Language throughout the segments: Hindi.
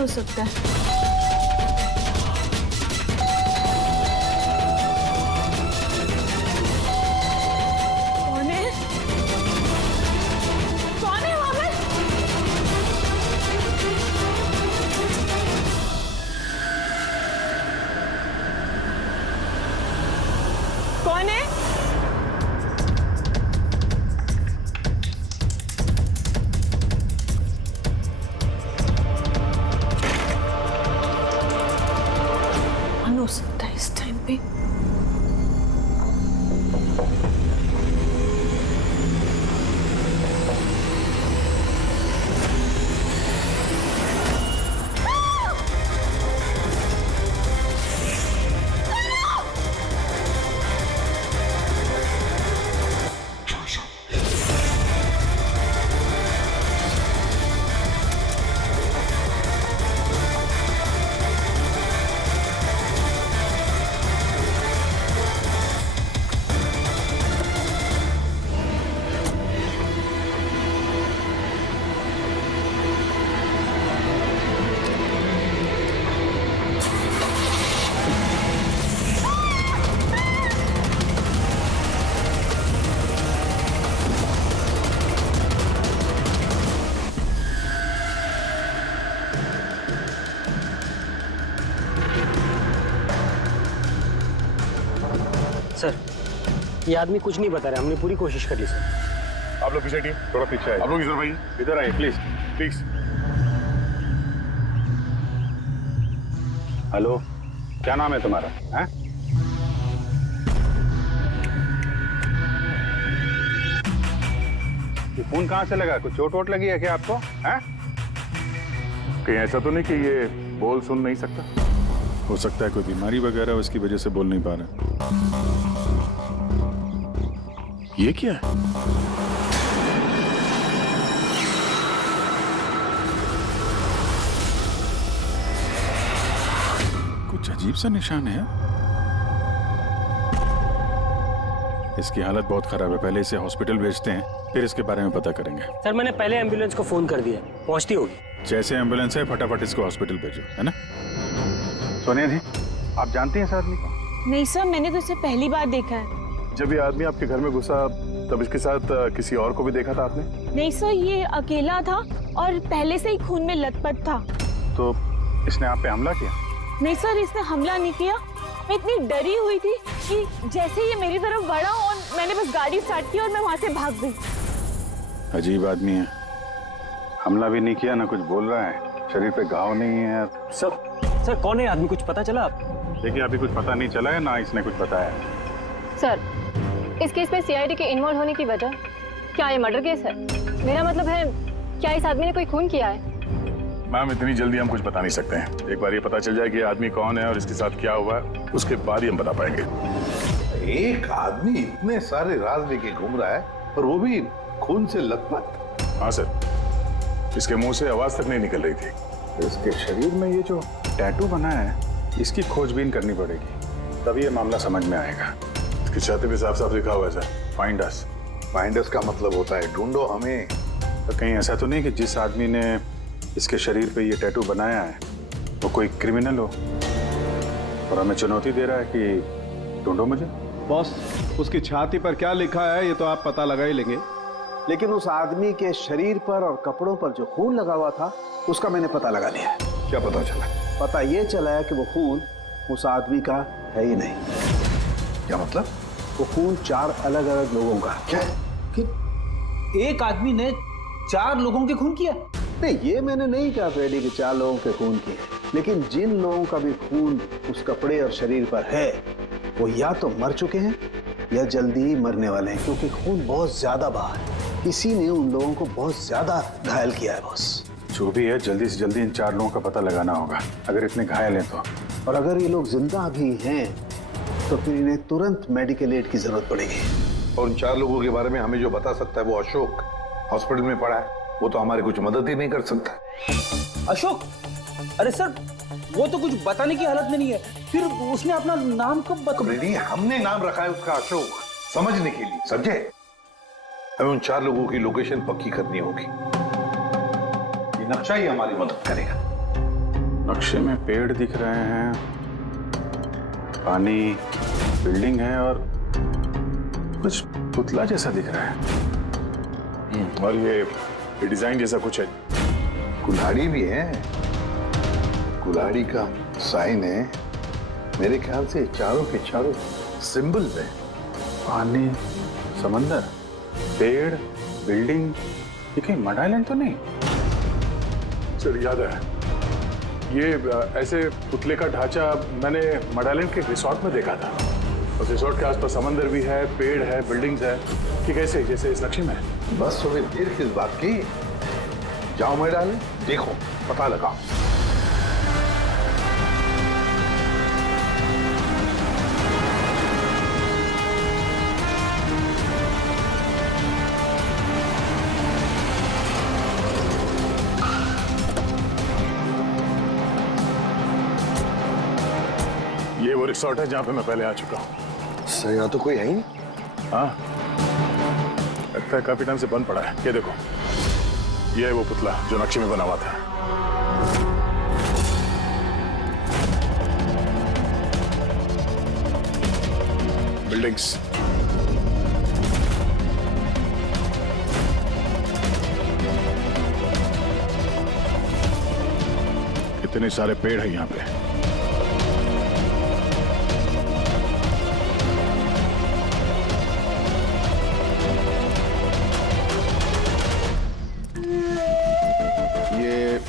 हो सकता है? कौन है? कौन है वहां पर? कौन है? हो सकता है इस टाइम पे। सर, ये आदमी कुछ नहीं बता रहा, हमने पूरी कोशिश कर ली सर। आप लोग पीछे टीम थोड़ा पीछे आए। आप लोग इधर भाई, इधर आइए प्लीज प्लीज। हेलो, क्या नाम है तुम्हारा? हैं? ये खून कहाँ से लगा? कुछ चोट वोट लगी है क्या आपको? हैं? कहीं ऐसा तो नहीं कि ये बोल सुन नहीं सकता? हो सकता है कोई बीमारी वगैरह उसकी वजह से बोल नहीं पा रहा। ये क्या है? कुछ अजीब सा निशान है। इसकी हालत बहुत खराब है, पहले इसे हॉस्पिटल भेजते हैं, फिर इसके बारे में पता करेंगे। सर, मैंने पहले एम्बुलेंस को फोन कर दिया, पहुंचती होगी। जैसे एम्बुलेंस है फटाफट इसको हॉस्पिटल भेजो, है ना? सोनिया जी, आप जानती हैं इस आदमी को? नहीं सर, मैंने तो इसे पहली बार देखा है। जब ये आदमी आपके घर में घुसा तब इसके साथ किसी और को भी देखा था आपने? नहीं सर, ये अकेला था और पहले से ही खून में लथपथ था। तो इसने आप पे हमला किया? नहीं सर, इसने हमला नहीं किया। मैं इतनी डरी हुई थी कि जैसे ये मेरी तरफ बढ़ा और मैंने बस गाड़ी स्टार्ट की और मैं वहां से भाग गई। अजीब आदमी है। हमला भी नहीं किया, ना कुछ बोल रहा है, शरीर पे घाव नहीं है। सर कौन है आदमी, कुछ पता चला आप? देखिए अभी कुछ पता नहीं चला है, ना इसने कुछ बताया। सर, इस केस में सीआईडी के इन्वॉल्व होने की वजह क्या ये मर्डर केस है? मेरा मतलब है, क्या इस आदमी ने कोई खून किया है? मैम इतनी जल्दी हम कुछ बता नहीं सकते हैं। एक बार ये पता चल जाए कि आदमी कौन है और इसके साथ क्या हुआ है, उसके बाद ही हम बता पाएंगे। एक आदमी इतने सारे राज लेके घूम रहा है और वो भी खून से लथपथ। हाँ सर, इसके मुंह से आवाज तक नहीं निकल रही थी। इसके शरीर में ये जो टैटू बना है, इसकी खोजबीन करनी पड़ेगी, तभी ये मामला समझ में आएगा। इसकी छाती पे साफ साफ लिखा हुआ है sir, find us. Find us का मतलब होता है ढूंढो हमें। तो कहीं ऐसा तो नहीं कि जिस आदमी ने इसके शरीर पे ये टैटू बनाया है वो कोई क्रिमिनल हो और हमें चुनौती दे रहा है कि ढूंढो मुझे? बॉस, उसकी छाती पर क्या लिखा है ये तो आप पता लगा ही लेंगे, लेकिन उस आदमी के शरीर पर और कपड़ों पर जो खून लगा हुआ था उसका मैंने पता लगा लिया। क्या पता चला? पता ये चला है कि वो खून उस आदमी का है ही नहीं। क्या मतलब? वो खून 4 अलग अलग लोगों का। क्या? कि एक आदमी ने 4 लोगों के खून किया? नहीं, ये मैंने नहीं कहा फ्रेडी कि 4 लोगों के खून किए, लेकिन जिन लोगों का भी खून उस कपड़े और शरीर पर है वो या तो मर चुके हैं या जल्दी ही मरने वाले हैं, क्योंकि खून बहुत ज्यादा बहा है। किसी ने उन लोगों को बहुत ज्यादा घायल किया है बॉस। जो भी है जल्दी से जल्दी इन 4 लोगों का पता लगाना होगा, अगर इतने घायल हैं तो। और अगर ये लोग जिंदा भी हैं तो फिर इन्हें तुरंत मेडिकल एड की जरूरत पड़ेगी। और उन 4 लोगों के बारे में हमें जो बता सकता है वो अशोक, हॉस्पिटल में पड़ा है, वो तो हमारी कुछ मदद ही नहीं कर सकता। अशोक? अरे सर, वो तो कुछ बताने की हालत में नहीं है, फिर उसने अपना नाम कब बता? हमने नाम रखा है उसका अशोक, समझने के लिए, समझे? हमें उन 4 लोगों की लोकेशन पक्की करनी होगी। ये नक्शा ही हमारी मदद करेगा। नक्शे में पेड़ दिख रहे हैं, पानी, बिल्डिंग है और कुछ पुतला जैसा दिख रहा है। और ये डिजाइन जैसा कुछ है। कुल्हाड़ी भी है, कुल्हाड़ी का साइन है। मेरे ख्याल से चारों के चारों सिंबल्स हैं। पानी, समंदर, पेड़, बिल्डिंग, ये कहीं मड आइलैंड तो नहीं? सर याद है, ये ऐसे पुतले का ढांचा मैंने मड आइलैंड के रिसोर्ट में देखा था। और रिसोर्ट के आसपास समंदर भी है, पेड़ है, बिल्डिंग्स है, कि कैसे जैसे इस नक्शे में है। बस तुम्हें देर किस बात की? जाओ मैं डाले, देखो, पता लगाओ। ये वो रिसोर्ट है जहां पे मैं पहले आ चुका हूँ। सर यहाँ तो कोई है ही नहीं। हाँ, लगता है काफी टाइम से बंद पड़ा है। ये देखो, ये है वो पुतला जो नक्शे में बना हुआ था। बिल्डिंग्स, इतने सारे पेड़ हैं यहाँ पे।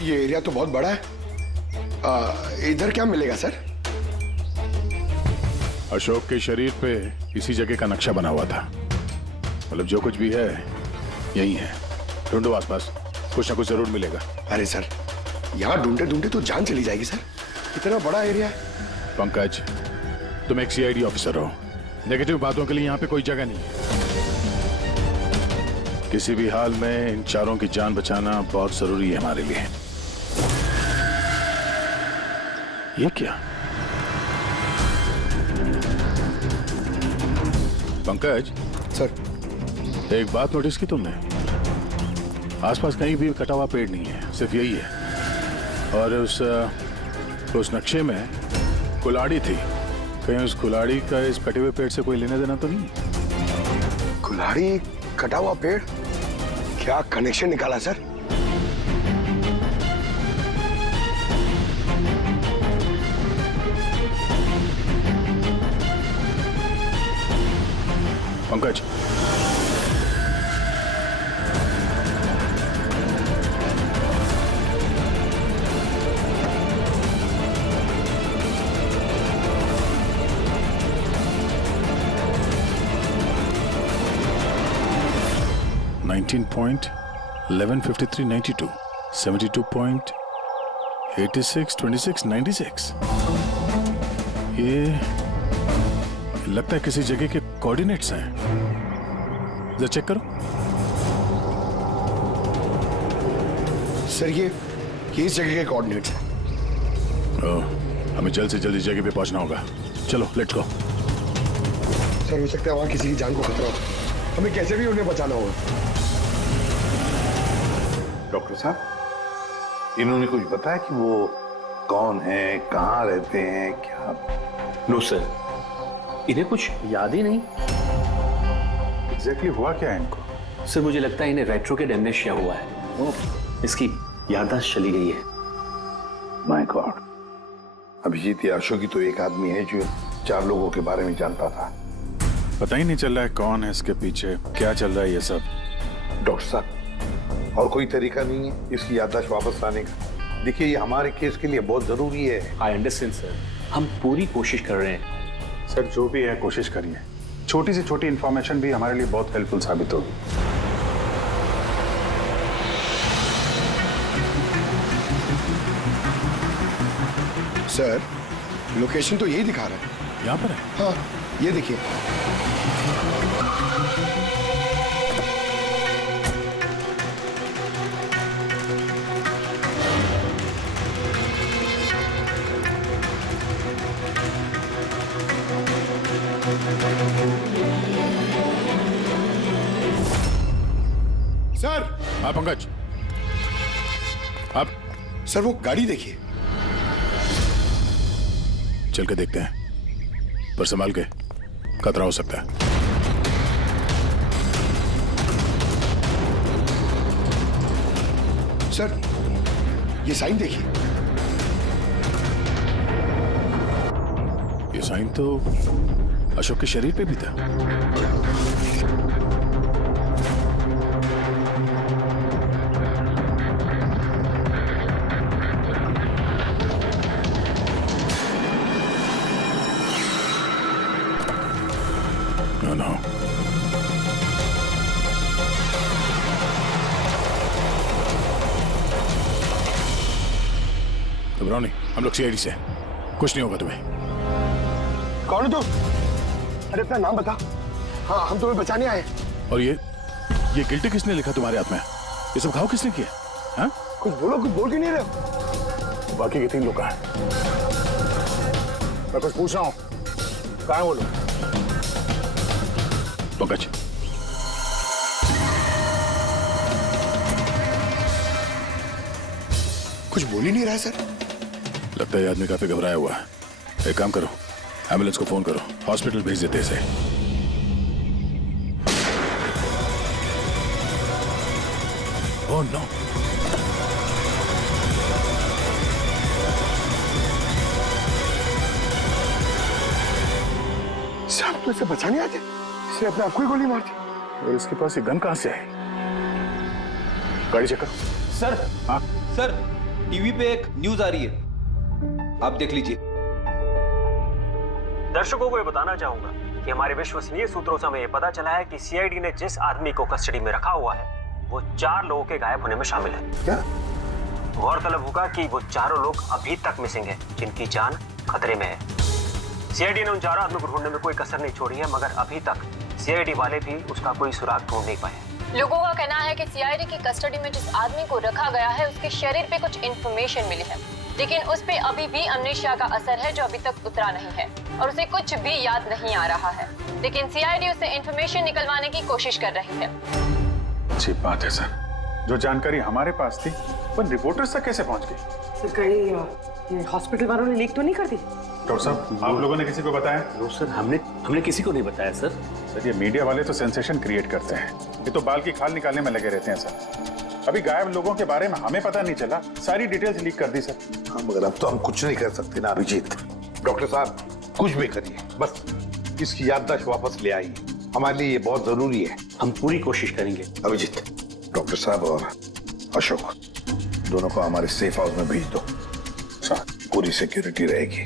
ये एरिया तो बहुत बड़ा है। इधर क्या मिलेगा सर? अशोक के शरीर पे इसी जगह का नक्शा बना हुआ था। मतलब जो कुछ भी है यही है। ढूंढो आसपास, कुछ ना कुछ जरूर मिलेगा। अरे सर, यहाँ ढूंढते ढूंढते तो जान चली जाएगी सर। इतना बड़ा एरिया है। पंकज, तुम एक सीआईडी ऑफिसर हो। नेगेटिव बातों के लिए यहाँ पे कोई जगह नहीं है। किसी भी हाल में इन चारों की जान बचाना बहुत जरूरी है हमारे लिए। ये क्या? पंकज सर, एक बात नोटिस की तुमने? आसपास कहीं भी कटा हुआ पेड़ नहीं है, सिर्फ यही है। और उस नक्शे में कुल्हाड़ी थी। कहीं उस कुल्हाड़ी का इस कटे हुए पेड़ से कोई लेना देना तो नहीं? कुल्हाड़ी, कटा हुआ पेड़, क्या कनेक्शन निकाला सर? पंकज, $19.1153.92, 72.862696। ये लगता है किसी जगह के कोऑर्डिनेट्स हैं। जरा चेक करो। सर, ये इस जगह के कोऑर्डिनेट्स हैं। हमें जल्द से जल्द इस जगह पे पहुंचना होगा। चलो, लेट्स गो। सर, हो सकता है वहां किसी की जान को खतरा हो। हमें कैसे भी उन्हें बचाना होगा। डॉक्टर साहब, इन्होंने कुछ बताया कि वो कौन है, कहाँ रहते हैं, क्या? नो सर, इन्हें कुछ याद ही नहीं। एग्जैक्टली हुआ क्या है इनको? सर, मुझे लगता है इन्हें रेट्रोकेड एमनेशिया हुआ है। इसकी याददाश्त चली गई है। My God. अभिजीत या अशोक ही तो एक आदमी है जो 4 लोगों के बारे में जानता था। पता ही नहीं चल रहा है कौन है इसके पीछे, क्या चल रहा है ये सब। डॉक्टर साहब, और कोई तरीका नहीं है इसकी याददाश्त वापस लाने का? देखिए, ये हमारे केस के लिए बहुत जरूरी है। आई अंडरस्टैंड सर, हम पूरी कोशिश कर रहे हैं। सर, जो भी है कोशिश करिए। छोटी से छोटी इंफॉर्मेशन भी हमारे लिए बहुत हेल्पफुल साबित होगी। सर, लोकेशन तो यही दिखा रहा है। यहाँ पर है? हाँ, ये देखिए। सर! हाँ पंकज, अब सर, वो गाड़ी देखिए। चल के देखते हैं, पर संभाल के, खतरा हो सकता है। सर, ये साइन देखिए। ये साइन तो अशोक के शरीर पे भी था। No. घबराओ नहीं, हम लोग सीआईडी से हैं। कुछ नहीं होगा तुम्हें। कौन है तू? अरे अपना नाम बता। हाँ, हम तुम्हें बचाने आए। और ये गिल्टी किसने लिखा तुम्हारे हाथ में? ये सब घाव किसने किया? हाँ? कुछ बोल क्यों नहीं रहे? बाकी के 3 लोग कहाँ हैं? मैं कुछ पूछ रहा हूँ, कहाँ है वो लोग? पंकज, कुछ बोल ही नहीं रहा है सर। लगता है ये आदमी काफी घबराया हुआ है। एक काम करो, एम्बुलेंस को फोन करो, हॉस्पिटल भेज देते इसे। Oh no. साहब तो इसे बचाने आते, इसने अपने आप को ही गोली मार दी। और इसके पास ये गन कहाँ से आई? गाड़ी चेक करो। सर, हाँ सर, टीवी पे एक न्यूज आ रही है, आप देख लीजिए। दर्शकों को ये बताना चाहूंगा कि हमारे विश्वसनीय सूत्रों से हमें ये पता चला है कि सीआईडी ने जिस आदमी को कस्टडी में रखा हुआ है वो 4 लोगों के गायब होने में शामिल है। क्या? गौरतलब होगा कि वो चारों लोग अभी तक मिसिंग हैं, जिनकी जान खतरे में है। सीआईडी ने उन 4 आदमियों को ढूंढने में कोई कसर नहीं छोड़ी है, मगर अभी तक सीआईडी वाले भी उसका कोई सुराग ढूंढ नहीं पाए। लोगों का कहना है कि सीआईडी की कस्टडी में जिस आदमी को रखा गया है उसके शरीर पे कुछ इंफॉर्मेशन मिली है, लेकिन उस पे अभी भी अमनेशिया का असर है जो अभी तक उतरा नहीं है और उसे कुछ भी याद नहीं आ रहा है। लेकिन सीआईडी उसे इंफॉर्मेशन निकलवाने की कोशिश कर रही है। अच्छी बात है सर, जो जानकारी हमारे पास थी वो रिपोर्टर्स तक कैसे पहुंच गई? सर, कहीं हॉस्पिटल वालों ने लीक तो नहीं कर दी? डॉक्टर साहब, आप लोगों ने किसी को बताया? नो सर, हमने किसी को नहीं बताया सर। सर, ये मीडिया वाले तो सेंसेशन क्रिएट करते हैं, ये तो बाल की खाल निकालने में लगे रहते हैं सर। अभी गायब लोगों के बारे में हमें पता नहीं चला, सारी डिटेल्स लीक कर दी सर। हाँ, मगर अब तो हम कुछ नहीं कर सकते ना अभिजीत। डॉक्टर साहब, कुछ भी करिए, बस इसकी याददाश्त वापस ले आइए, हमारे लिए ये बहुत जरूरी है। हम पूरी कोशिश करेंगे। अभिजीत, डॉक्टर साहब और अशोक दोनों को हमारे सेफ हाउस में भेज दो, पूरी सिक्योरिटी रहेगी।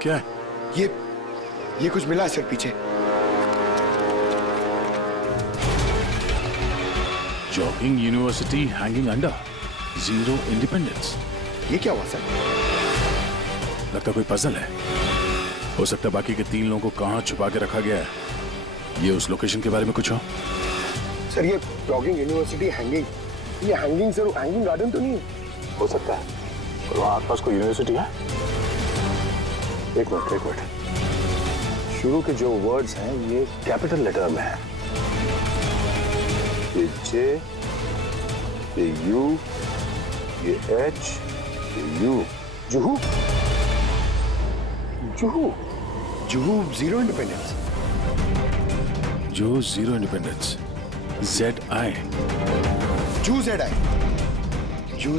क्या है? ये कुछ मिला है सर पीछे। Jogging university hanging under, 0 independence. ये क्या हुआ सर? लगता कोई पजल है। हो सकता है बाकी के 3 लोगों को कहां छुपा के रखा गया है। ये उस लोकेशन के बारे में कुछ हो? सर, ये जॉगिंग यूनिवर्सिटी हैंगिंग, ये हैंगिंग सर हैंगिंग गार्डन तो नहीं है? हो सकता है, और वहाँ आसपास कोई यूनिवर्सिटी है। एक मिनट, शुरू के जो वर्ड्स हैं ये कैपिटल लेटर में है। ये J, ये U, ये H, ये U। जुहू? जुहू 0 इंडिपेंडेंस। जो 0 इंडिपेंडेंस, ZI। जू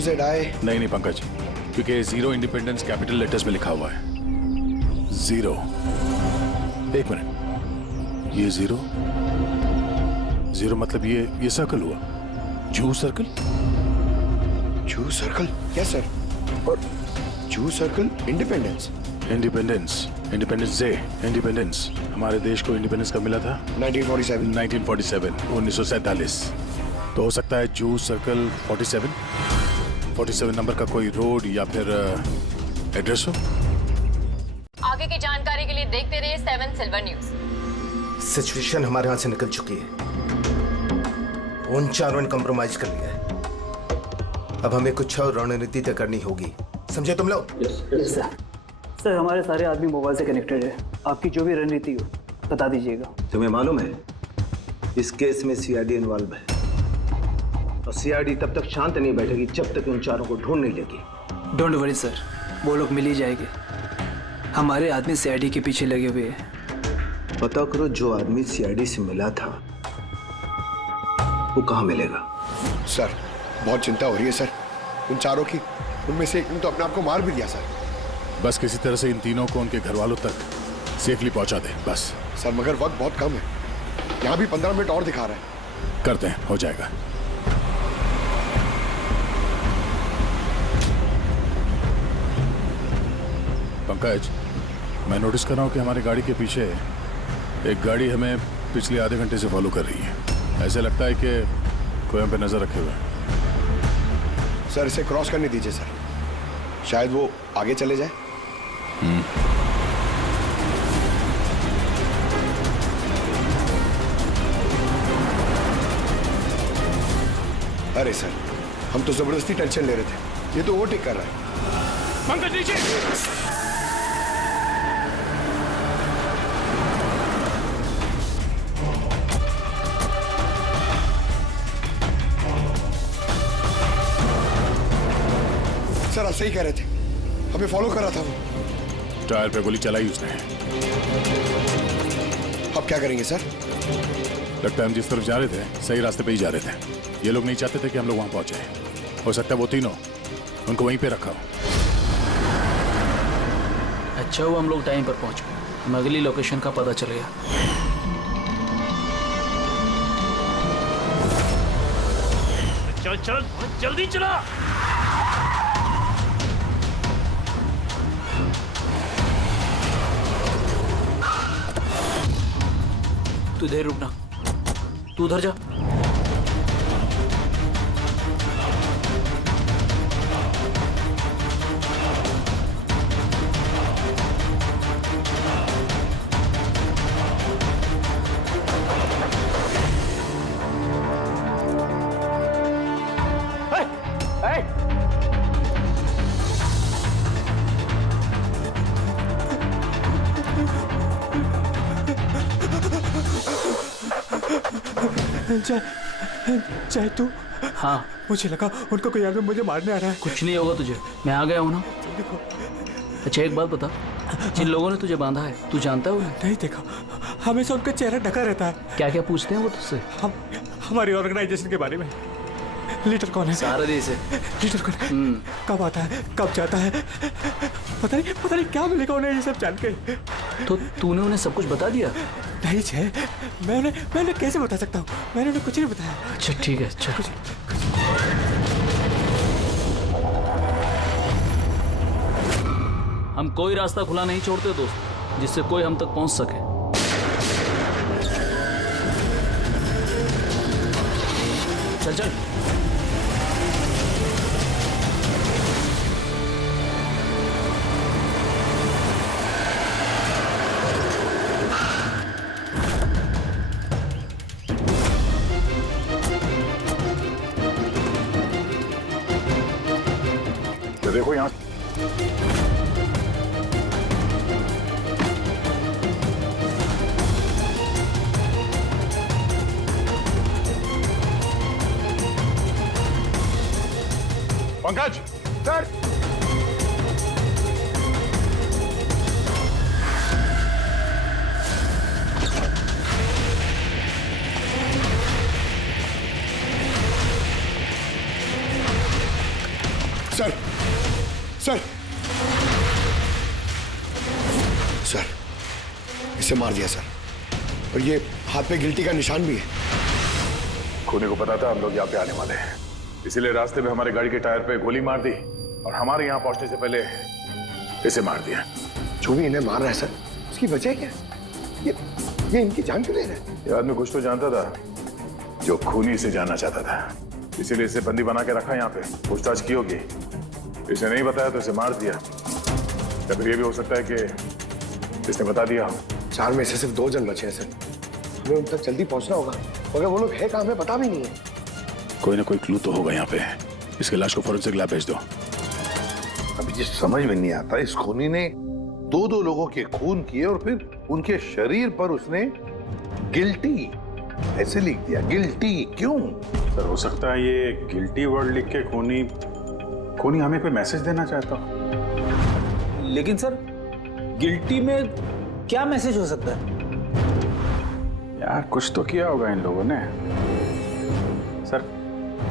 ZI। नहीं पंकज, क्योंकि 0 इंडिपेंडेंस कैपिटल लेटर्स में लिखा हुआ है। 0। एक मिनट, ये 0 मतलब ये सर्कल हुआ, जू सर्कल। जू सर्कल? Yes sir. और जू सर्कल इंडिपेंडेंस डे। इंडिपेंडेंस हमारे देश को इंडिपेंडेंस कब मिला था? 1947, 1947। तो हो सकता है जू सर्कल 47 नंबर का कोई रोड या फिर एड्रेस हो। आगे की जानकारी के लिए देखते रहिए 7 सिल्वर न्यूज। सिचुएशन हमारे हाथ से निकल चुकी है। उन चारों ने कंप्रोमाइज कर लिया है। अब हमें कुछ और रणनीति तय करनी होगी, समझे तुम लोग? Yes sir. सर हमारे सारे आदमी मोबाइल से कनेक्टेड है। आपकी जो भी रणनीति हो बता दीजिएगा। तुम्हें मालूम है इस केस में सीआईडी इन्वॉल्व है, और सीआईडी तब तक शांत नहीं बैठेगी जब तक उन चारों को ढूंढ नहीं लेगी। डोंट वरी सर, वो लोग मिल ही जाएंगे। हमारे आदमी सीआईडी के पीछे लगे हुए हैं। पता करो जो आदमी सीआईडी से मिला था वो कहाँ मिलेगा। सर बहुत चिंता हो रही है सर, उन चारों की। उनमें से एक ने तो अपने आप को मार भी दिया सर। बस किसी तरह से इन तीनों को उनके घर वालों तक सेफली पहुंचा दे बस। सर मगर वक्त बहुत कम है, यहाँ भी 15 मिनट और दिखा रहा है। करते हैं, हो जाएगा। पंकज, मैं नोटिस कर रहा हूँ कि हमारी गाड़ी के पीछे एक गाड़ी हमें पिछले आधे घंटे से फॉलो कर रही है। ऐसे लगता है कि कोई हम पे नजर रखे हुए है। सर इसे क्रॉस करने दीजिए सर, शायद वो आगे चले जाए। अरे सर हम तो जबरदस्ती टेंशन ले रहे थे, ये तो ओवरटेक कर रहा है। पंकज नीचे। सर आप सही कह रहे थे, हमें फॉलो कर रहा था वो। टायर पे गोली चलाई उसने। अब क्या करेंगे सर? लगता है हम जिस तरफ जा रहे थे सही रास्ते पे ही जा रहे थे। ये लोग नहीं चाहते थे कि हम लोग वहां पहुंचे। हो सकता है वो तीनों उनको वहीं पे रखा हो। अच्छा हुआ हम लोग टाइम पर पहुंच गए, हमें अगली लोकेशन का पता चलेगा। चल चल जल्दी चला। तू इधर रुकना, तू उधर जा। चाहे तू। हाँ मुझे लगा उनको कोई आदमी मुझे मारने आ रहा है। कुछ नहीं होगा तुझे, मैं आ गया हूँ ना। अच्छा एक बात बता, जिन लोगों ने तुझे बांधा है तू जानता है उन्हें? नहीं देखा, हमेशा उनका चेहरा ढका रहता है। क्या क्या पूछते हैं वो तुझसे? हमारी ऑर्गेनाइजेशन के बारे में। लीडर कौन है? सारा देश है। लीडर कौन है? कब आता है, कब जाता है? पता नहीं क्या मिलेगा उन्हें ये सब जान के। तो तूने उन्हें सब कुछ बता दिया? नहीं छे, मैं उन्हें कैसे बता सकता हूँ? मैंने उन्हें कुछ नहीं बताया। अच्छा ठीक है, अच्छा हम कोई रास्ता खुला नहीं छोड़ते दोस्त, जिससे कोई हम तक पहुंच सके। चल चल। तो देखो यहाँ Pankaj sir. Sir sir sir इसे मार दिया सर, और ये हाथ पे गिल्टी का निशान भी है। खूनी को पता था हम लोग यहाँ पे आने वाले हैं, इसीलिए रास्ते में हमारे गाड़ी के टायर पे गोली मार दी और हमारे यहाँ पहुंचने से पहले इसे मार दिया। जो भी इन्हें मार रहा है सर, उसकी वजह क्या? ये इनकी जान क्यों ले रहा है? ये आदमी कुछ तो जानता था जो खूनी इसे जानना चाहता था, इसीलिए इसे बंदी बना के रखा यहाँ पे। पूछताछ की होगी, इसे नहीं बताया तो इसे मार दिया, या फिर ये भी हो सकता है कि इसने बता दिया हो। 4 में से सिर्फ 2 जन बचे हैं सर, हमें उन तक जल्दी पहुंचना होगा, मगर वो लोग है कहाँ हमें पता भी नहीं है। कोई ना कोई क्लू तो होगा यहाँ पे। इसके लाश को फॉरेंसिक लैब भेज दो। अभी जिस समझ में नहीं आता, इस खूनी ने दो लोगों के खून किए और फिर उनके शरीर पर उसने गिल्टी ऐसे लिख दिया। गिल्टी क्यों? सर हो सकता है ये गिल्टी वर्ड लिख के खूनी हमें कोई मैसेज देना चाहता हो। लेकिन सर गिल्टी में क्या मैसेज हो सकता है? यार कुछ तो किया होगा इन लोगों ने। सर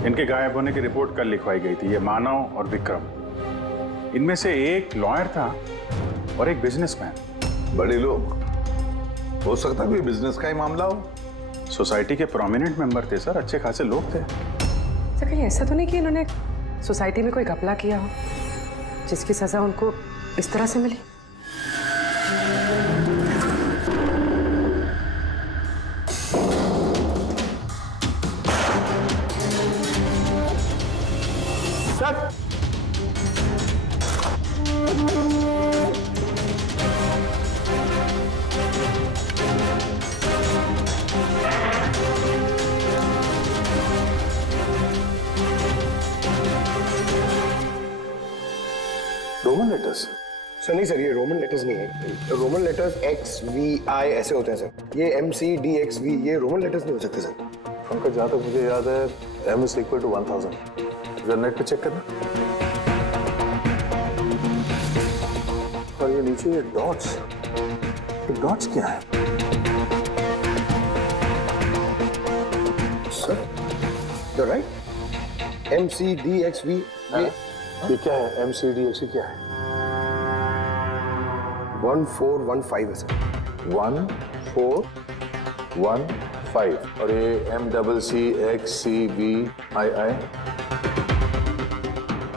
इनके गायब होने की रिपोर्ट कल लिखवाई गई थी। ये मानव और विक्रम, इनमें से एक लॉयर था और एक बिजनेसमैन। बड़े लोग, हो सकता है कोई बिजनेस का ही मामला हो। सोसाइटी के प्रोमिनेंट मेंबर थे सर, अच्छे खासे लोग थे। सर कहीं ऐसा तो नहीं कि इन्होंने सोसाइटी में कोई घपला किया हो जिसकी सजा उनको इस तरह से मिली? Sir Roman letters? सर नहीं सर, ये रोमन लेटर्स नहीं है। रोमन लेटर्स XVI ऐसे होते हैं सर। ये MCDXV ये रोमन लेटर्स नहीं हो सकते सर। पंकज जहाँ तक मुझे याद है M is equal to 1000। जरा नेट पे चेक करना। और ये नीचे ये डॉट्स क्या है? सर you're right, MCDXV ये क्या है? MCDXV क्या है? 1415 है सर। 1415 और ये MCCXCVII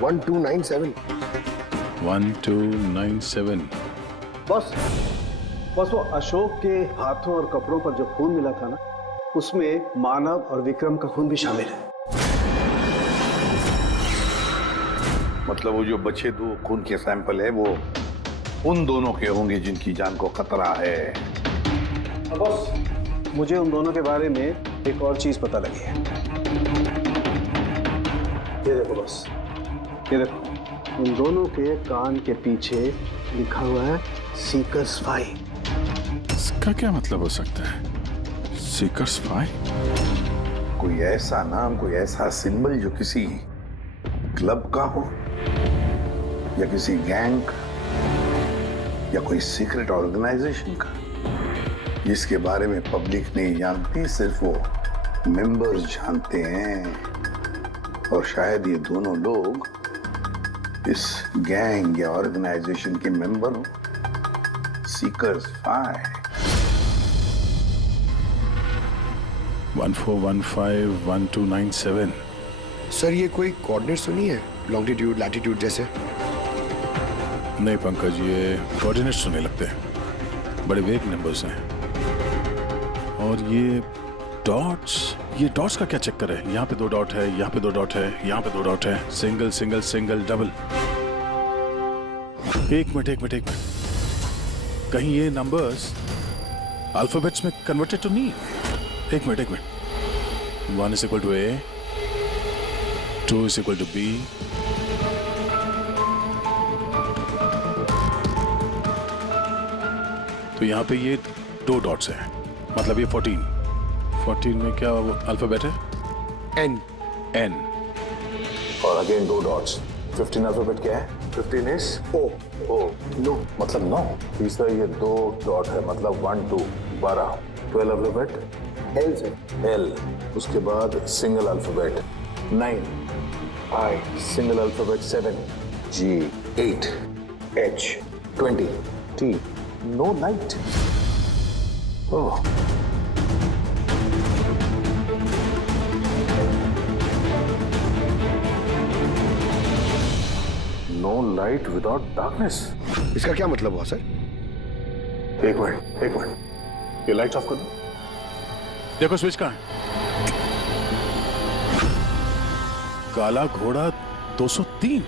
1297। 1297। बस वो अशोक के हाथों और कपड़ों पर जो खून मिला था ना, उसमें मानव और विक्रम का खून भी शामिल है। मतलब वो जो बचे दो खून के सैंपल है वो उन दोनों के होंगे जिनकी जान को खतरा है। बस मुझे उन दोनों के बारे में एक और चीज पता लगी है। ये देखो बस, ये देखो, उन दोनों के कान के पीछे लिखा हुआ है सीकर्स 5। इसका क्या मतलब हो सकता है? सीकर्स 5? कोई ऐसा नाम, कोई ऐसा सिंबल जो किसी क्लब का हो या किसी गैंग या कोई सीक्रेट ऑर्गेनाइजेशन का, जिसके बारे में पब्लिक नहीं जानती, सिर्फ वो मेंबर्स जानते हैं। और शायद ये दोनों लोग इस गैंग या ऑर्गेनाइजेशन के मेंबर हो। सीकर्स 5। 1415 1297। सर ये कोई कोऑर्डिनेट्स तो नहीं है, लॉन्गिट्यूड लैटिट्यूड जैसे? नहीं पंकज, ये कोऑर्डिनेट्स तो नहीं लगते, बड़े वेग नंबर्स हैं। और ये डॉट्स का क्या चक्कर है? यहाँ पे 2 डॉट है, यहाँ पे 2 डॉट है, यहाँ पे 2 डॉट है, सिंगल सिंगल सिंगल डबल। एक मिनट, कहीं ये नंबर्स अल्फाबेट्स में कन्वर्टेड तो नहीं? एक minute. 1 is equal to A, 2 is equal to B, तो यहाँ पे ये 2 डॉट्स हैं, मतलब ये 14 में क्या वो अल्फाबेट है? N। और अगेन 2 डॉट्स। 15 अल्फाबेट क्या है? 15 is O। नो मतलब 9। तीसरा ये 2 डॉट है, मतलब 1 2 12। 12 अल्फाबेट L से L। उसके बाद single alphabet 9 I। Single alphabet 7 G। 8 H। 20 T। No light. Oh, no light without darkness. इसका क्या मतलब हुआ सर? एक मिनट, ये लाइट ऑफ कर दो। देखो स्विच कहाँ है? काला घोड़ा 203।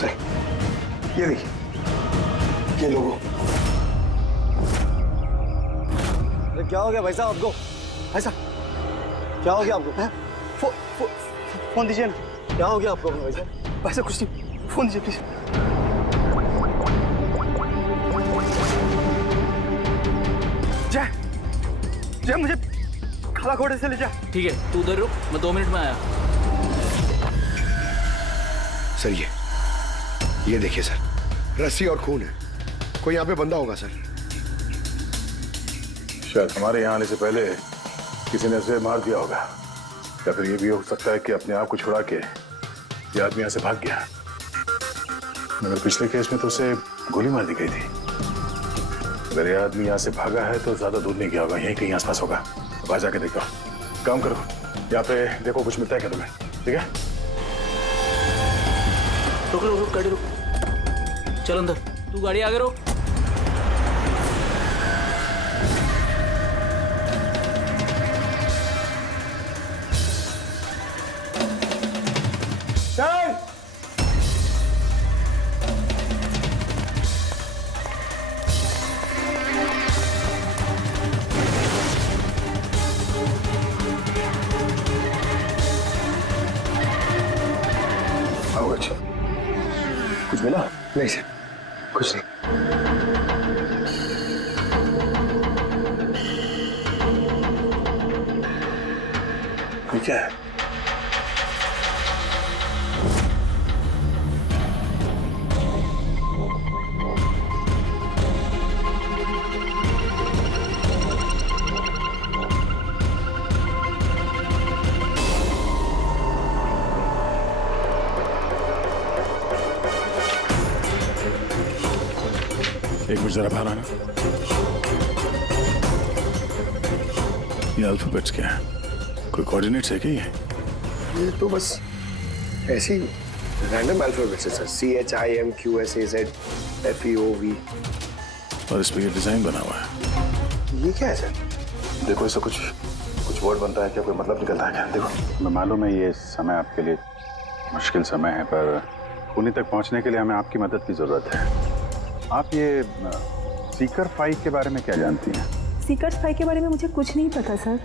सही, ये देखिए, ये लोगो। अरे क्या हो गया भाई साहब आपको? भाई साहब क्या हो गया आपको? फोन दीजिए ना। क्या हो गया आपको भाई साहब? भाई साहब कुछ नहीं, फोन दीजिए प्लीज। जय जय, मुझे खाला खोड़े से ले जा। ठीक है, तू उधर रुक, मैं 2 मिनट में आया। सर ये देखिए सर, रस्सी और खून है। कोई यहाँ पे बंदा होगा सर। शायद हमारे यहाँ आने से पहले किसी ने उसे मार दिया होगा, या फिर ये भी हो सकता है कि अपने आप को छुड़ा के ये आदमी यहाँ से भाग गया। मगर पिछले केस में तो उसे गोली मार दी गई थी। अगर ये आदमी यहाँ से भागा है तो ज्यादा दूर नहीं गया होगा, यहीं कहीं आसपास होगा। बाहर जाके देखता हूँ। काम करो, यहाँ पे देखो कुछ मिलता है क्या तुम्हें, ठीक है? रुक गाड़ी रुक। चल अंदर, तू गाड़ी आगे रोक। चल आओ। अच्छा, कुछ मिला? नहीं सर, कुछ नहीं। ये क्या है? एक मिनट जरा बाहर आना। ये अल्फाबेट्स क्या है? कोई कोऑर्डिनेट्स है क्या ये तो बस ऐसी रैंडम अल्फाबेट्स है सर। CHIMQSAZFEOV। और इस पे ये डिजाइन बना हुआ है। ये क्या है सर? देखो, इससे कुछ वर्ड बनता है क्या? कोई मतलब निकलता है क्या? देखो, मैं मालूम है ये समय आपके लिए मुश्किल समय है, पर उन्हीं तक पहुंचने के लिए हमें आपकी मदद की जरूरत है। आप ये सीकर फाइव के बारे में क्या जानती हैं? सीकर फाइव के बारे में मुझे कुछ नहीं पता सर।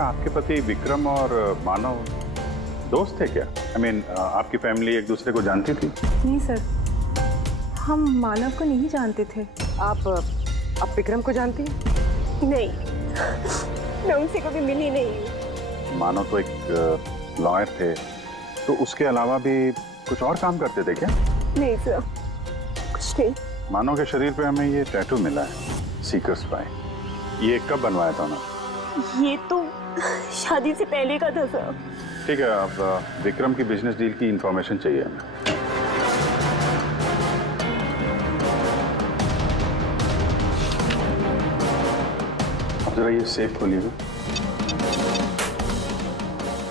आपके पति विक्रम और मानव दोस्त थे क्या? I mean, आपकी फैमिली एक दूसरे को जानती थी? नहीं सर, हम मानव को नहीं जानते थे। आप विक्रम को जानती हैं? नहीं, मैं उनसे कभी मिली नहीं। मानव तो एक लॉयर थे, तो उसके अलावा भी कुछ और काम करते थे क्या? नहीं सर, कुछ नहीं। मानव के शरीर पे हमें ये टैटू मिला है, सीकर स्पाई। ये कब बनवाया था उन्होंने? ये तो शादी से पहले का था सर। ठीक है, अब विक्रम की बिजनेस डील की इंफॉर्मेशन चाहिए हमें। अब जरा ये सेफ खोलिएगा।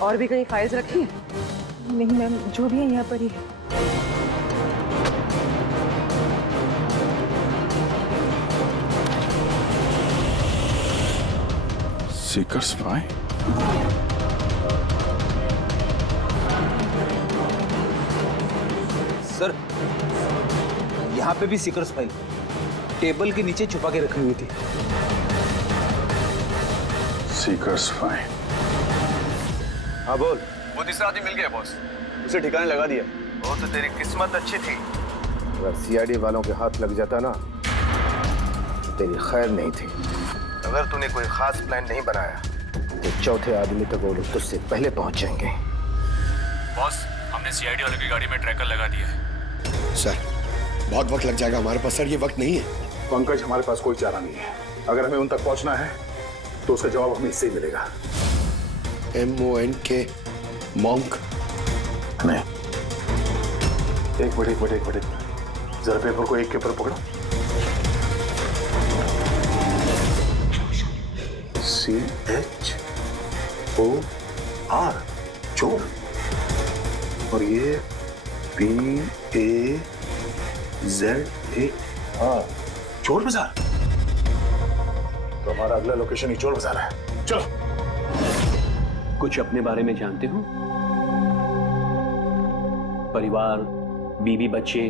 और भी कहीं फाइल्स रखी हैं? नहीं मैम, जो भी है यहाँ पर ही है। सीकर स्पाई? सर, यहाँ पे भी सीकर फाइल टेबल के नीचे छुपा के रखी हुई थी। सीकर स्पाई? हाँ बोल। वो तीसरा आदमी मिल गया बॉस, उसे ठिकाने लगा दिया। वो तो तेरी किस्मत अच्छी थी। अगर सीआईडी वालों के हाथ लग जाता ना तो तेरी खैर नहीं थी। अगर तूने कोई खास प्लान नहीं बनाया तो चौथे आदमी तक वो लोग तुझसे पहले पहुंच जाएंगे। बॉस, हमने सीआईडी वाले की गाड़ी में ट्रैकर लगा दिया है। सर, बहुत वक्त लग जाएगा हमारे पास। सर, ये वक्त नहीं है। पंकज, हमारे पास कोई चारा नहीं है। अगर हमें उन तक पहुंचना है तो उसका जवाब हमें इससे ही मिलेगा। MONK monk? नहीं, एक मिनट, जरा पेपर को एक के ऊपर पकड़ो। CHOR, चोर। और ये PAZAR, चोर बाजार। तो हमारा अगला लोकेशन ही चोर बाजार है। चलो। कुछ अपने बारे में जानते हो? परिवार, बीवी बच्चे,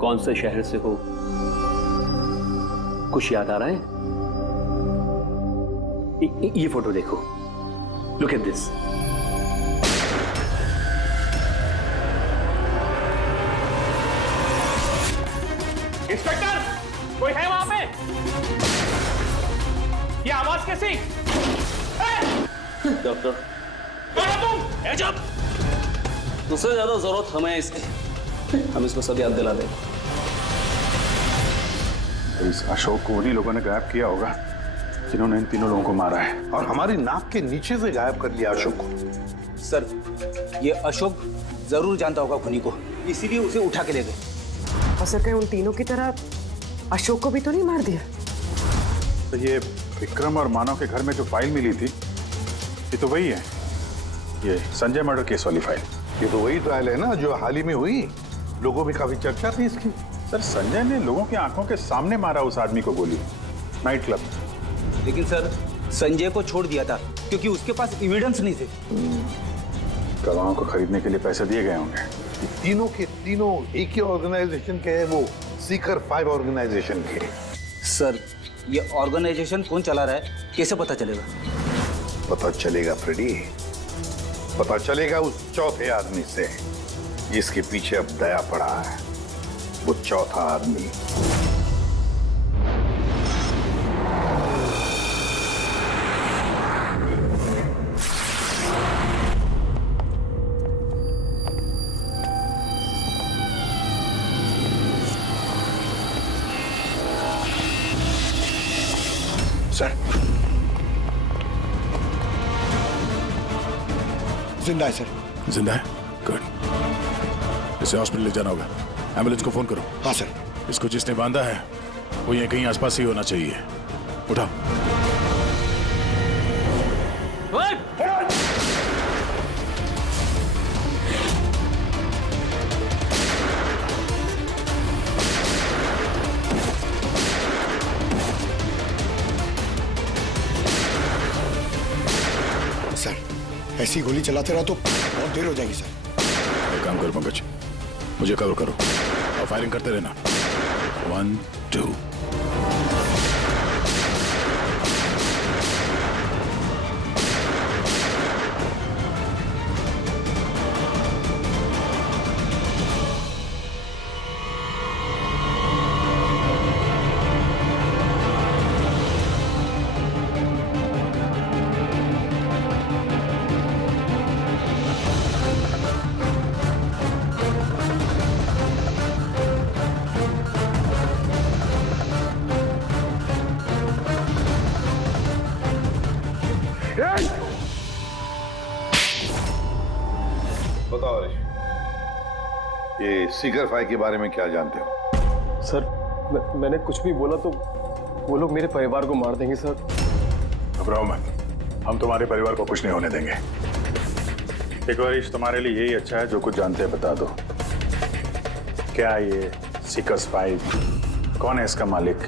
कौन से शहर से हो, कुछ याद आ रहा है? ये फोटो देखो, लुक एट दिस। इंस्पेक्टर, कोई है वहां पे? ये आवाज कैसी? डॉक्टर, तुझसे ज्यादा जरूरत हमें इसकी, हम इसको सब याद दिला दें। इस अशोक को उन्हीं लोगों ने गायब किया होगा जिन्होंने इन तीनों लोगों को मारा है, और हमारी नाक के नीचे से गायब कर लिया अशोक को। सर, ये अशोक जरूर जानता होगा खुनी को, इसीलिए उसे उठा के ले गए। और सर कहीं उन तीनों की तरह अशोक को भी तो नहीं मार दिया? तो ये विक्रम और मानव के घर में जो फाइल मिली थी, ये तो वही है, ये संजय मर्डर केस वाली फाइल। ये तो वही ट्रायल है ना जो हाल ही में हुई, लोगों में काफी चर्चा थी इसकी। सर, संजय ने लोगों की आंखों के सामने मारा उस आदमी को गोली, नाइट क्लब। लेकिन सर, संजय को छोड़ दिया था क्योंकि उसके पास एविडेंस नहीं थे। गवाहों को खरीदने के लिए पैसे दिए गए होंगे। तीनों के तीनों एक ही ऑर्गेनाइजेशन के हैं, वो सीकर 5 ऑर्गेनाइजेशन के। सर, ये ऑर्गेनाइजेशन कौन चला रहा है, कैसे पता चलेगा? पता चलेगा फ्रेडी, पता चलेगा उस चौथे आदमी से जिसके पीछे अब दया पड़ा है। वो चौथा आदमी सर, जिंदा है सर। जिंदा है? गुड। इसे हॉस्पिटल ले जाना होगा। एम्बुलेंस को फोन करो। हाँ सर। इसको जिसने बांधा है वो यहीं कहीं आसपास ही होना चाहिए। उठाओ। सर, ऐसी गोली चलाते रहा तो बहुत देर हो जाएगी सर। एक काम करो पंकज, मुझे कवर करो और फायरिंग करते रहना। 1 2। बताओ ये सीकर 5 के बारे में क्या जानते हो? सर, मैंने कुछ भी बोला तो वो लोग मेरे परिवार को मार देंगे सर। घबराओ मत, हम तुम्हारे परिवार को कुछ नहीं होने देंगे। एक बार तुम्हारे लिए यही अच्छा है, जो कुछ जानते हैं बता दो। क्या ये सीकर्स 5, कौन है इसका मालिक,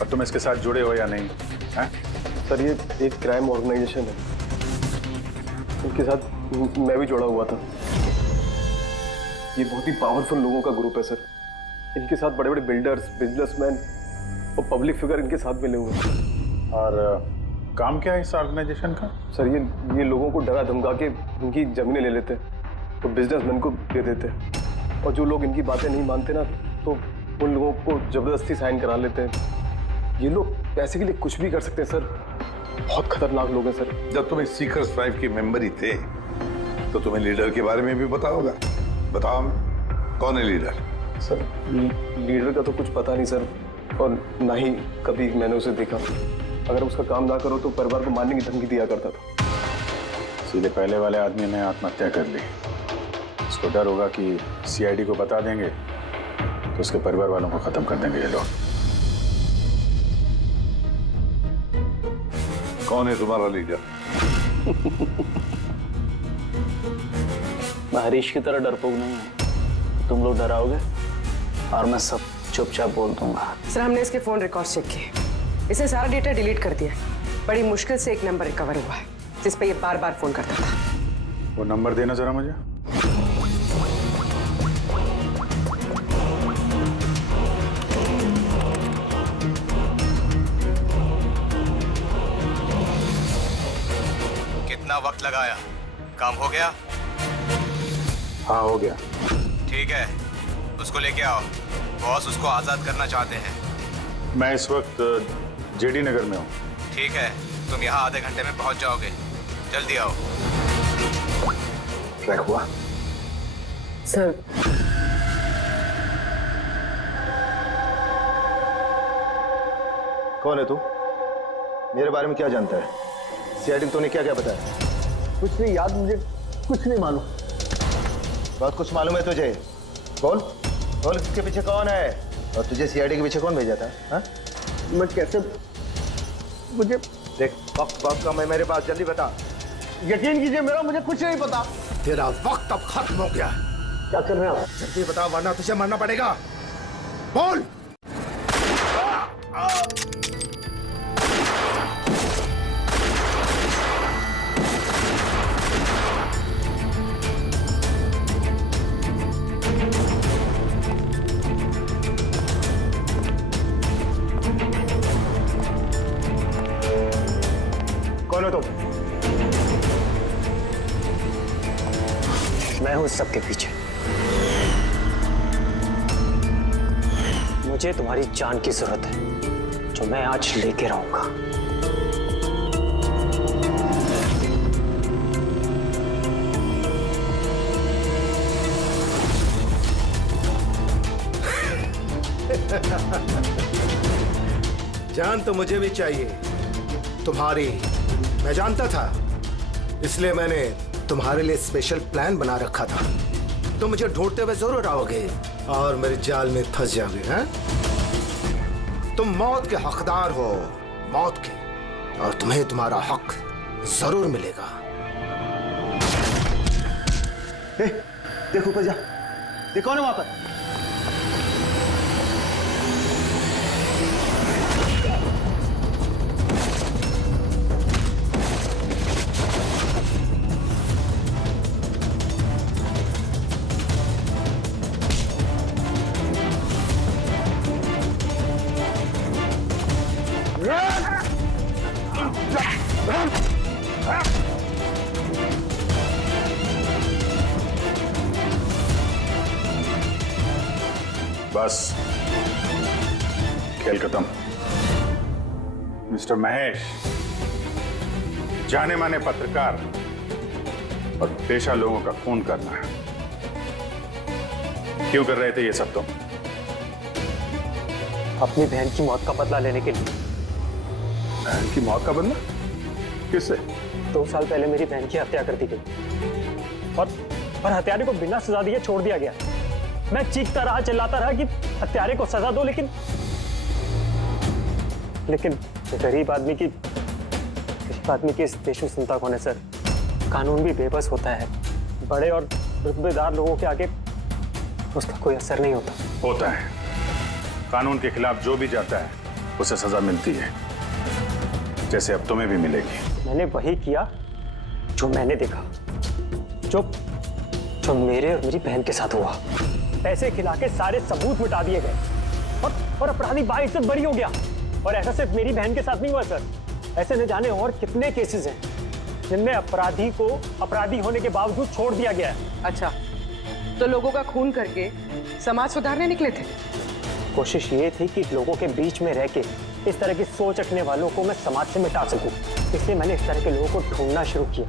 और तुम इसके साथ जुड़े हो या नहीं है? सर, ये एक क्राइम ऑर्गेनाइजेशन है, इनके साथ मैं भी जुड़ा हुआ था। ये बहुत ही पावरफुल लोगों का ग्रुप है सर। इनके साथ बड़े बड़े बिल्डर्स, बिजनेसमैन और पब्लिक फिगर इनके साथ मिले हुए हैं। और काम क्या है इस ऑर्गेनाइजेशन का? सर, ये लोगों को डरा धमका के इनकी जमीनें ले लेते हैं तो बिजनेसमैन को दे देते हैं, और जो लोग इनकी बातें नहीं मानते ना तो उन लोगों को जबरदस्ती साइन करा लेते हैं। ये लोग पैसे के लिए कुछ भी कर सकते हैं सर। बहुत खतरनाक लोग हैं सर। जब तुम इस सीकर्स 5 के मेंबर ही थे तो तुम्हें लीडर के बारे में भी पता होगा। बताओ, कौन है लीडर? सर, लीडर का तो कुछ पता नहीं सर, और ना ही कभी मैंने उसे देखा। अगर उसका काम ना करो तो परिवार को मारने की धमकी दिया करता था। सीधे पहले वाले आदमी ने आत्महत्या कर ली। इसको डर होगा कि सीआईडी को बता देंगे तो उसके परिवार वालों को खत्म कर देंगे ये लोग। कौन है तुम्हारा लीडर? मैं हरीश की तरह डरपोक नहीं हूँ। तुम लोग डराओगे और मैं सब चुपचाप बोल दूंगा। सर, हमने इसके फोन रिकॉर्ड चेक किए, इसे सारा डेटा डिलीट कर दिया। बड़ी मुश्किल से एक नंबर रिकवर हुआ है जिस पे ये बार बार फोन करता था। वो नंबर देना जरा मुझे। वक्त लगाया, काम हो गया? हाँ हो गया। ठीक है, उसको लेके आओ, बॉस उसको आजाद करना चाहते हैं। मैं इस वक्त जेडी नगर में हूँ। ठीक है, तुम यहाँ आधे घंटे में पहुंच जाओगे, जल्दी आओ। ट्रैक हुआ? सर कौन है तू? मेरे बारे में क्या जानता है? सीआईडी तूने क्या क्या बताया? कुछ नहीं याद, मुझे कुछ नहीं मालूम। बहुत कुछ मालूम है तुझे। बोल बोल, इसके पीछे कौन है और तुझे सीआईडी के पीछे कौन भेजा था? हाँ? मैं कैसे, मुझे देख वक्त वक्त का मैं मेरे पास, जल्दी बता। यकीन कीजिए मेरा मुझे कुछ नहीं पता। तेरा वक्त अब खत्म हो गया। क्या कर रहे हैं आप? जल्दी बता वरना तुझे मरना पड़ेगा। बोल। कौन हो तुम? मैं हूं सबके पीछे। मुझे तुम्हारी जान की जरूरत है, जो मैं आज लेके रहूंगा। जान तो मुझे भी चाहिए तुम्हारी। मैं जानता था, इसलिए मैंने तुम्हारे लिए स्पेशल प्लान बना रखा था। तुम मुझे ढूंढते हुए जरूर आओगे और मेरे जाल में फंस जाओगे। हैं? तुम मौत के हकदार हो, मौत के, और तुम्हें तुम्हारा हक जरूर मिलेगा। देखो ऊपर जा, देखो ना वहां पर। बस खेल खत्म। मिस्टर महेश, जाने माने पत्रकार और पेशा लोगों का खून करना क्यों कर रहे थे ये सब तुम? अपनी बहन की मौत का बदला लेने के लिए। बहन की मौत का बदला? किससे? 2 साल पहले मेरी बहन की हत्या कर दी गई और हत्यारे को बिना सजा दिए छोड़ दिया गया। मैं चीखता रहा, चिल्लाता रहा कि हत्यारे को सजा दो, लेकिन गरीब आदमी की इस देश में चिंता कौन है सर? कानून भी बेबस होता है। बड़े और रुतबेदार लोगों के आगे उसका कोई असर नहीं होता है। कानून के खिलाफ जो भी जाता है उसे सजा मिलती है, जैसे अब तुम्हें भी मिलेगी। मैंने वही किया जो मैंने देखा, जो मेरे और मेरी बहन के साथ हुआ। पैसे खिला के सारे सबूत मिटा दिए गए और अपराधी बाइज्जत बरी हो गया। और ऐसा सिर्फ मेरी बहन के साथ नहीं हुआ सर, ऐसे न जाने और कितने केसेस हैं जिनमें अपराधी को अपराधी होने के बावजूद छोड़ दिया गया है। अच्छा, तो लोगों का खून करके समाज सुधारने निकले थे? कोशिश ये थी कि लोगों के बीच में रह के इस तरह की सोच रखने वालों को मैं समाज से मिटा सकूं। इसलिए मैंने इस तरह के लोगों को ढूंढना शुरू किया,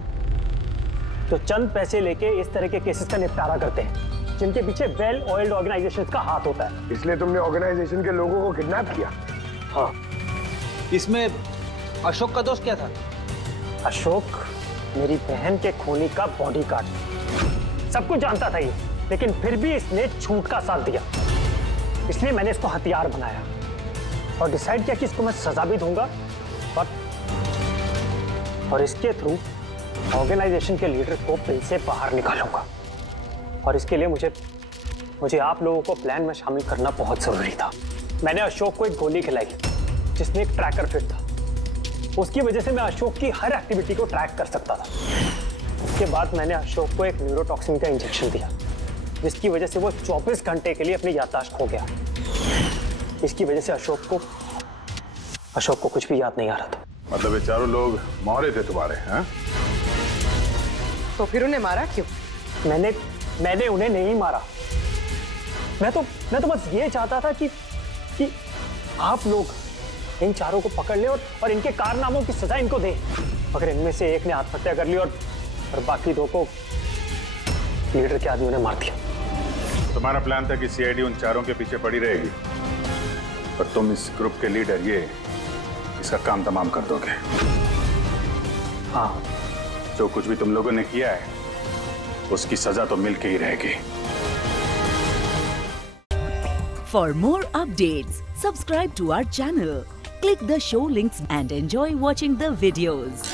तो चंद पैसे लेके इस तरह के केसेस का निपटारा करते हैं, जिनके पीछे वेल ऑयल्ड ऑर्गेनाइजेशंस का हाथ होता है। इसलिए तुमने ऑर्गेनाइजेशन के लोगों को किडनैप किया? हाँ। इसमें अशोक का दोष क्या था? अशोक मेरी बहन के खूनी का बॉडीगार्ड। सब कुछ जानता था ये, लेकिन फिर भी इसने झूठ का साथ दिया। इसलिए मैंने इसको हथियार बनाया और डिसाइड किया कि इसको मैं सजा भी दूंगा और इसके थ्रू ऑर्गेनाइजेशन के लीडर को बिल से बाहर निकालूंगा। और इसके लिए मुझे आप लोगों को प्लान में शामिल करना बहुत जरूरी था। मैंने अशोक को एक गोली खिलाई जिसमें एक ट्रैकर फिट था। उसकी वजह से मैं अशोक की हर एक्टिविटी को ट्रैक कर सकता था। उसके बाद मैंने अशोक को एक न्यूरोटॉक्सिन का इंजेक्शन दिया, जिसकी वजह से वो 24 घंटे के लिए अपनी याददाश्त खो गया। इसकी वजह से अशोक को कुछ भी याद नहीं आ रहा था। मतलब ये चारों लोग मोहरे थे तुम्हारे? हैं? तो फिर उन्हें मारा क्यों? मैंने उन्हें नहीं मारा। मैं तो बस ये चाहता था कि आप लोग इन चारों को पकड़ ले और इनके कारनामों की सजा इनको दे। अगर इनमें से एक ने आत्महत्या कर ली और बाकी दो को लीडर के आदमियों ने मार दिया। तुम्हारा प्लान था कि सीआईडी उन चारों के पीछे पड़ी रहेगी, पर तुम इस ग्रुप के लीडर इसका काम तमाम कर दोगे। हाँ, जो कुछ भी तुम लोगों ने किया है उसकी सजा तो मिल के ही रहेगी। For more updates, subscribe to our channel, click the show links and enjoy watching the videos.